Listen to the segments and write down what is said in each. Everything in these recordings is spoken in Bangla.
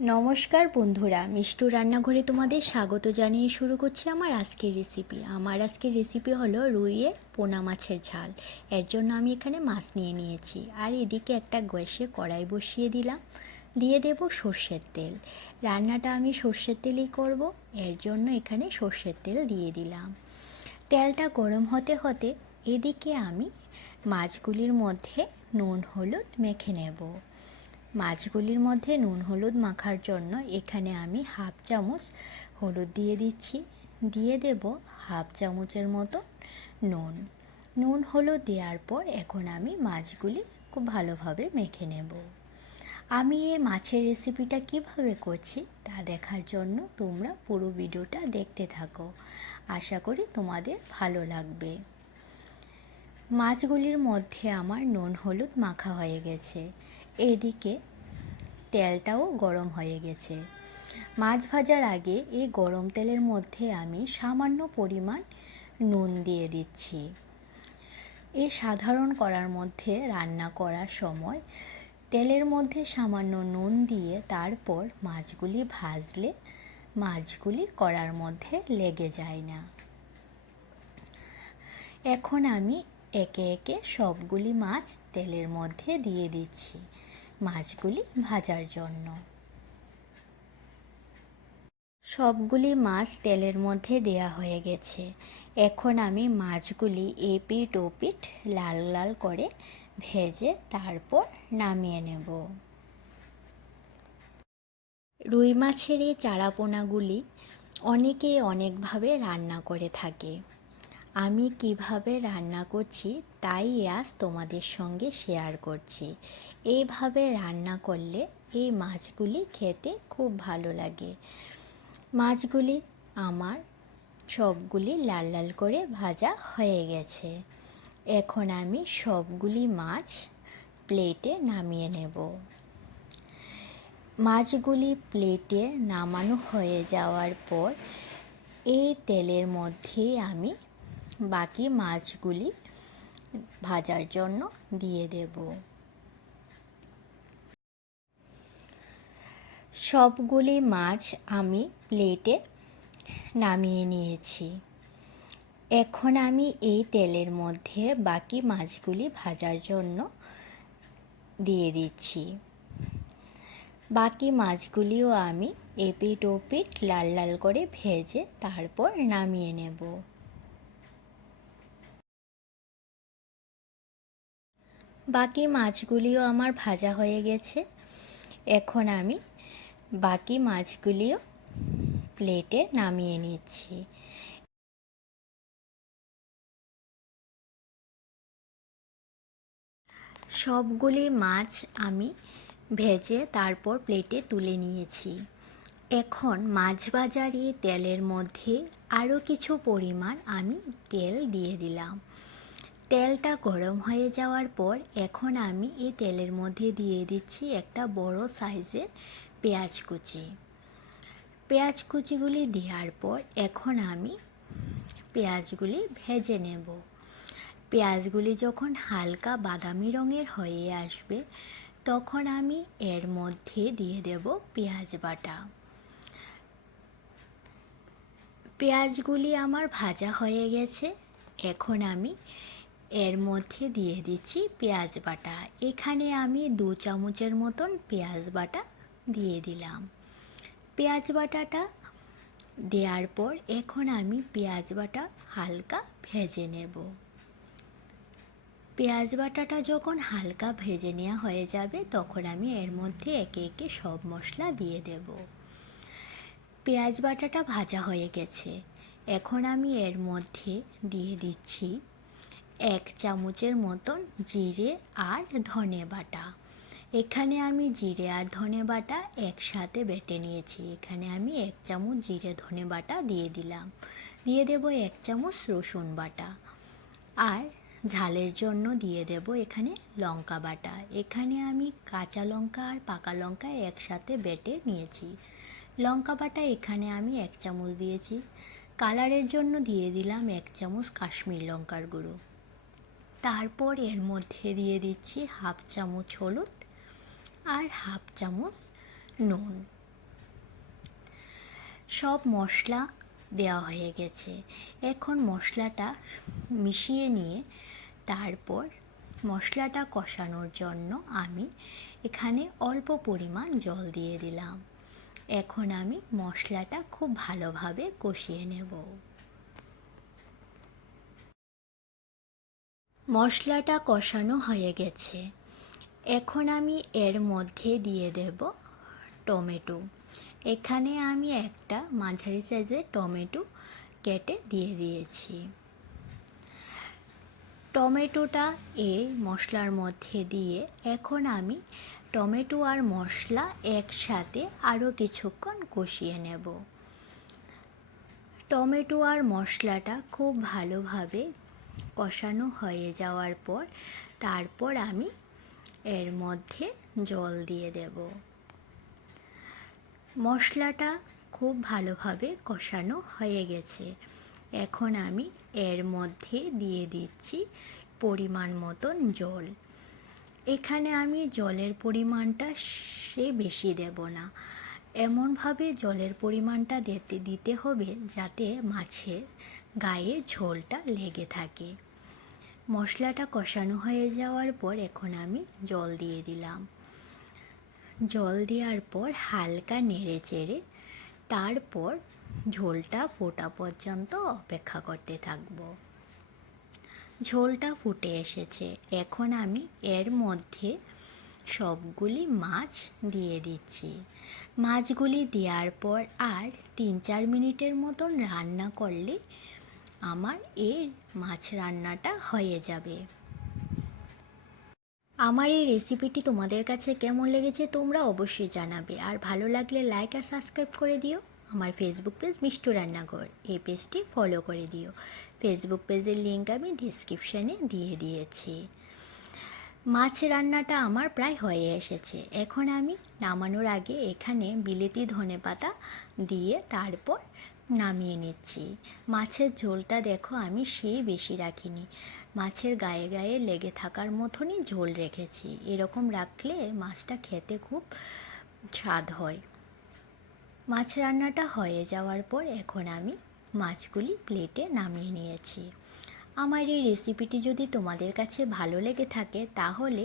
নমস্কার বন্ধুরা, মিষ্টু রান্নাঘরে তোমাদের স্বাগত জানিয়ে শুরু করছি আমার আজকের রেসিপি। আমার আজকের রেসিপি হলো রুইয়ের পোনা মাছের ঝাল। এর জন্য আমি এখানে মাছ নিয়ে নিয়েছি, আর এদিকে একটা গ্যাসে কড়াই বসিয়ে দিলাম। দিয়ে দেব সর্ষের তেল। রান্নাটা আমি সর্ষের তেলেই করব, এর জন্য এখানে সর্ষের তেল দিয়ে দিলাম। তেলটা গরম হতে হতে এদিকে আমি মাছগুলির মধ্যে নুন হলুদ মেখে নেব। মাছগুলির মধ্যে নুন হলুদ মাখার জন্য এখানে আমি হাফ চামচ হলুদ দিয়ে দিচ্ছি, দিয়ে দেব হাফ চামচের মতো নুন। নুন হলুদ দেওয়ার পর এখন আমি মাছগুলি খুব ভালোভাবে মেখে নেব। আমি এই মাছের রেসিপিটা কিভাবে করছি তা দেখার জন্য তোমরা পুরো ভিডিওটা দেখতে থাকো। আশা করি তোমাদের ভালো লাগবে। মাছগুলির মধ্যে আমার নুন হলুদ মাখা হয়ে গেছে, এদিকে তেলটাও গরম হয়ে গেছে। মাছ ভাজার আগে এই গরম তেলের মধ্যে আমি সামান্য পরিমাণ নুন দিয়ে দিচ্ছি। এই সাধারণ কড়ার মধ্যে রান্না করার সময় তেলের মধ্যে সামান্য নুন দিয়ে তারপর মাছগুলি ভাজলে মাছগুলি কড়ার মধ্যে লেগে যায় না। এখন আমি একে একে সবগুলি মাছ তেলের মধ্যে দিয়ে দিচ্ছি মাছগুলি ভাজার জন্য। সবগুলি মাছ তেলের মধ্যে দেয়া হয়ে গেছে। এখন আমি মাছগুলি এপিঠ ওপিঠ লাল লাল করে ভেজে তারপর নামিয়ে নেব। রুই মাছের এই চারাপোনাগুলি অনেকেই অনেকভাবে রান্না করে থাকে। আমি কিভাবে রান্না করছি তাই আজ তোমাদের সঙ্গে শেয়ার করছি। এইভাবে রান্না করলে এই মাছগুলি খেতে খুব ভালো লাগে। মাছগুলি আমার সবগুলি লাল লাল করে ভাজা হয়ে গেছে। এখন আমি সবগুলি মাছ প্লেটে নামিয়ে নেব। মাছগুলি প্লেটে নামানো হয়ে যাওয়ার পর এই তেলের মধ্যে আমি বাকি মাছগুলি ভাজার জন্য দিয়ে দেব। সবগুলি মাছ আমি প্লেটে নামিয়ে নিয়েছি। এখন আমি এই তেলের মধ্যে বাকি মাছগুলি ভাজার জন্য দিয়ে দিচ্ছি। বাকি মাছগুলিও আমি এপিঠ ওপিঠ লাল লাল করে ভেজে তারপর নামিয়ে নেব। বাকি মাছগুলিও আমার ভাজা হয়ে গেছে। এখন আমি বাকি মাছগুলিও প্লেটে নামিয়ে নিচ্ছি। সবগুলি মাছ আমি ভেজে তারপর প্লেটে তুলে নিয়েছি। এখন মাছ ভাজার এই তেলের মধ্যে আরও কিছু পরিমাণ আমি তেল দিয়ে দিলাম। তেলটা গরম হয়ে যাওয়ার পর এখন আমি এই তেলের মধ্যে দিয়ে দিচ্ছি একটা বড় সাইজের পেঁয়াজ কুচি। পেঁয়াজ কুচিগুলি দেওয়ার পর এখন আমি পেঁয়াজগুলি ভেজে নেব। পেঁয়াজগুলি যখন হালকা বাদামি রঙের হয়ে আসবে তখন আমি এর মধ্যে দিয়ে দেব পেঁয়াজ বাটা। পেঁয়াজগুলি আমার ভাজা হয়ে গেছে। এখন আমি এর মধ্যে দিয়ে দিচ্ছি পেঁয়াজ বাটা। এখানে আমি 2 চামচের মতন পেঁয়াজ বাটা দিয়ে দিলাম। পেঁয়াজ বাটাটা দেওয়ার পর এখন আমি পেঁয়াজ বাটা হালকা ভেজে নেব। পেঁয়াজ বাটাটা যখন হালকা ভেজে নেওয়া হয়ে যাবে তখন আমি এর মধ্যে একে একে সব মশলা দিয়ে দেব। পেঁয়াজ বাটাটা ভাজা হয়ে গেছে। এখন আমি এর মধ্যে দিয়ে দিচ্ছি 1 চামচের মতন জিরে আর ধনে বাটা। এখানে আমি জিরে আর ধনে বাটা একসাথে বেটে নিয়েছি। এখানে আমি 1 চামচ জিরে ধনে বাটা দিয়ে দিলাম। দিয়ে দেব 1 চামচ রসুন বাটা, আর ঝালের জন্য দিয়ে দেব এখানে লঙ্কা বাটা। এখানে আমি কাঁচা লঙ্কা আর পাকা লঙ্কা একসাথে বেটে নিয়েছি। লঙ্কা বাটা এখানে আমি 1 চামচ দিয়েছি। কালারের জন্য দিয়ে দিলাম 1 চামচ কাশ্মীর লঙ্কার গুঁড়ো। তারপর এর মধ্যে দিয়ে দিচ্ছি হাফ চামচ হলুদ আর হাফ চামচ নুন। সব মশলা দেওয়া হয়ে গেছে। এখন মশলাটা মিশিয়ে নিয়ে তারপর মশলাটা কষানোর জন্য আমি এখানে অল্প পরিমাণ জল দিয়ে দিলাম। এখন আমি মশলাটা খুব ভালোভাবে কষিয়ে নেব। মশলাটা কষানো হয়ে গেছে। এখন আমি এর মধ্যে দিয়ে দেব টমেটো। এখানে আমি একটা মাঝারি সাইজের টমেটো কেটে দিয়ে দিয়েছি। টমেটোটা এই মশলার মধ্যে দিয়ে এখন আমি টমেটো আর মশলা একসাথে আরও কিছুক্ষণ কষিয়ে নেব। টমেটো আর মশলাটা খুব ভালোভাবে কষানো হয়ে যাওয়ার পর তারপর আমি এর মধ্যে জল দিয়ে দেব। মশলাটা খুব ভালোভাবে কষানো হয়ে গেছে। এখন আমি এর মধ্যে দিয়ে দিচ্ছি পরিমাণ মতন জল। এখানে আমি জলের পরিমাণটা বেশি দেব না, এমনভাবে জলের পরিমাণটা দিতে হবে যাতে মাছের গায়ে ঝোলটা লেগে থাকে। মশলাটা কষানো হয়ে যাওয়ার পর এখন আমি জল দিয়ে দিলাম। জল দেওয়ার পর হালকা নেড়ে চেড়ে তারপর ঝোলটা ফোটা পর্যন্ত অপেক্ষা করতে থাকব। ঝোলটা ফুটে এসেছে। এখন আমি এর মধ্যে সবগুলি মাছ দিয়ে দিচ্ছি। মাছগুলি দেওয়ার পর আর 3-4 মিনিটের মতন রান্না করলে আমার এই মাছ রান্নাটা হয়ে যাবে। আমার এই রেসিপিটি তোমাদের কাছে কেমন লেগেছে তোমরা অবশ্যই জানাবে, আর ভালো লাগলে লাইক আর সাবস্ক্রাইব করে দিও। আমার ফেসবুক পেজ মিষ্টু রান্নাঘর, এই পেজটি ফলো করে দিও। ফেসবুক পেজের লিঙ্ক আমি ডিসক্রিপশানে দিয়ে দিয়েছি। মাছ রান্নাটা আমার প্রায় হয়ে এসেছে। এখন আমি নামানোর আগে এখানে বিলেতি ধনেপাতা দিয়ে তারপর নামিয়ে নিচ্ছি। মাছের ঝোলটা দেখো আমি বেশি রাখিনি, মাছের গায়ে গায়ে লেগে থাকার মতনই ঝোল রেখেছি। এরকম রাখলে মাছটা খেতে খুব স্বাদ হয়। মাছ রান্নাটা হয়ে যাওয়ার পর এখন আমি মাছগুলি প্লেটে নামিয়ে নিয়েছি। আমার এই রেসিপিটি যদি তোমাদের কাছে ভালো লেগে থাকে তাহলে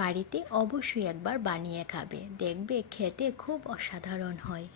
বাড়িতে অবশ্যই একবার বানিয়ে খাবে, দেখবে খেতে খুব অসাধারণ হয়।